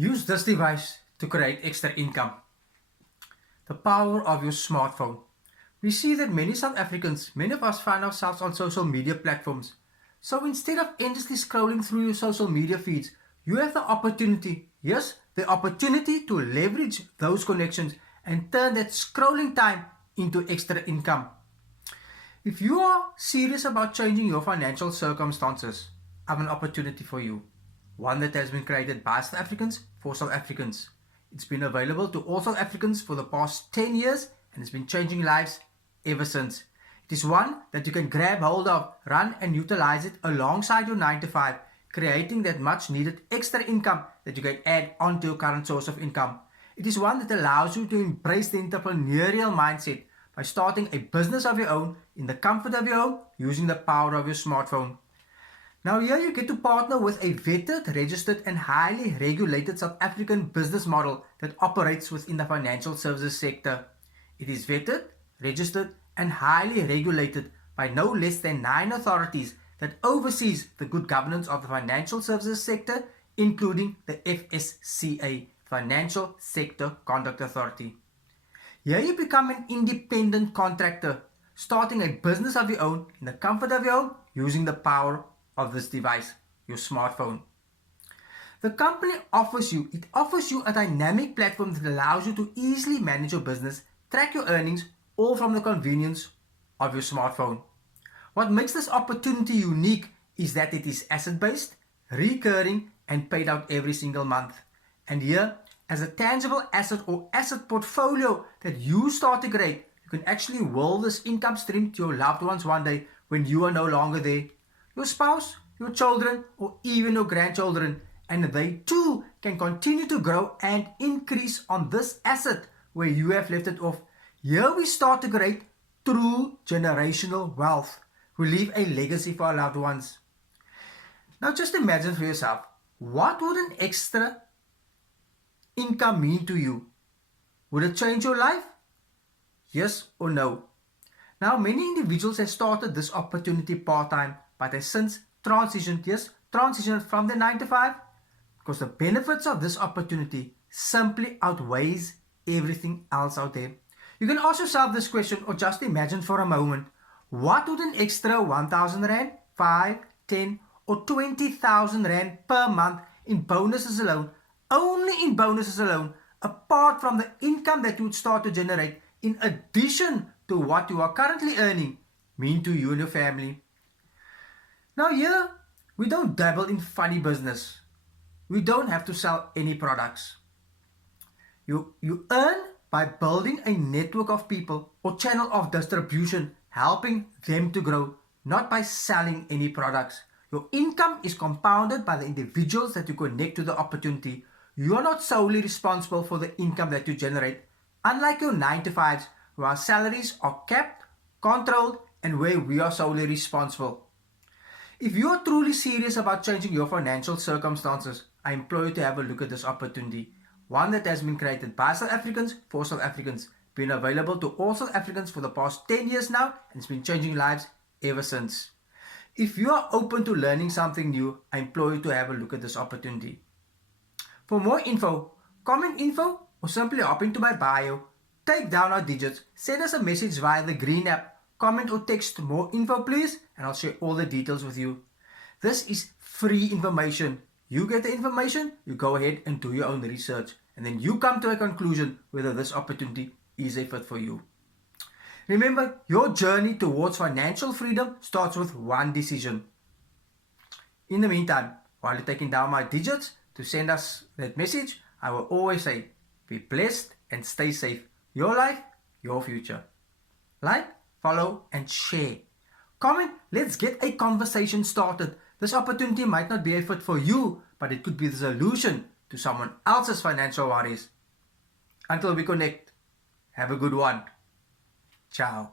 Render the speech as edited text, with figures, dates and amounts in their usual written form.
Use this device to create extra income. The power of your smartphone. We see that many South Africans, many of us find ourselves on social media platforms. So instead of endlessly scrolling through your social media feeds, you have the opportunity, yes, the opportunity to leverage those connections and turn that scrolling time into extra income. If you are serious about changing your financial circumstances, I have an opportunity for you. One that has been created by South Africans for South Africans. It's been available to all South Africans for the past 10 years and it's been changing lives ever since. It is one that you can grab hold of, run and utilize it alongside your 9 to 5, creating that much needed extra income that you can add onto your current source of income. It is one that allows you to embrace the entrepreneurial mindset by starting a business of your own in the comfort of your home using the power of your smartphone. Now here you get to partner with a vetted, registered and highly regulated South African business model that operates within the financial services sector. It is vetted, registered and highly regulated by no less than 9 authorities that oversees the good governance of the financial services sector, including the FSCA, Financial Sector Conduct Authority. Here you become an independent contractor, starting a business of your own in the comfort of your home using the power of this device, your smartphone. The company offers you a dynamic platform that allows you to easily manage your business, track your earnings, all from the convenience of your smartphone. What makes this opportunity unique is that it is asset-based, recurring and paid out every single month. And here, as a tangible asset or asset portfolio that you start to create, you can actually will this income stream to your loved ones one day when you are no longer there. Your spouse, your children or even your grandchildren, and they too can continue to grow and increase on this asset where you have left it off. Here we start to create true generational wealth. We leave a legacy for our loved ones. Now just imagine for yourself, what would an extra income mean to you? Would it change your life? Yes or no? Now many individuals have started this opportunity part-time, but have since transitioned from the 9 to 5 because the benefits of this opportunity simply outweighs everything else out there. You can ask yourself this question or just imagine for a moment, what would an extra 1,000 Rand, 5, 10 or 20,000 Rand per month in bonuses alone, only in bonuses alone, apart from the income that you would start to generate in addition to what you are currently earning, mean to you and your family? Now here, we don't dabble in funny business. We don't have to sell any products. You earn by building a network of people or channel of distribution, helping them to grow, not by selling any products. Your income is compounded by the individuals that you connect to the opportunity. You are not solely responsible for the income that you generate, unlike your 9 to 5s, where our salaries are capped, controlled, and where we are solely responsible. If you are truly serious about changing your financial circumstances, I implore you to have a look at this opportunity. One that has been created by South Africans for South Africans, been available to all South Africans for the past 10 years now, and it's been changing lives ever since. If you are open to learning something new, I implore you to have a look at this opportunity. For more info, comment info or simply hop into my bio, take down our digits, send us a message via the green app, comment or text more info please, and I'll share all the details with you. This is free information. You get the information, you go ahead and do your own research, and then you come to a conclusion whether this opportunity is a fit for you. Remember, your journey towards financial freedom starts with one decision. In the meantime, while you're taking down my digits to send us that message, I will always say, be blessed and stay safe. Your life, your future. Like, follow and share. Comment, let's get a conversation started. This opportunity might not be a fit for you, but it could be the solution to someone else's financial worries. Until we connect, have a good one. Ciao.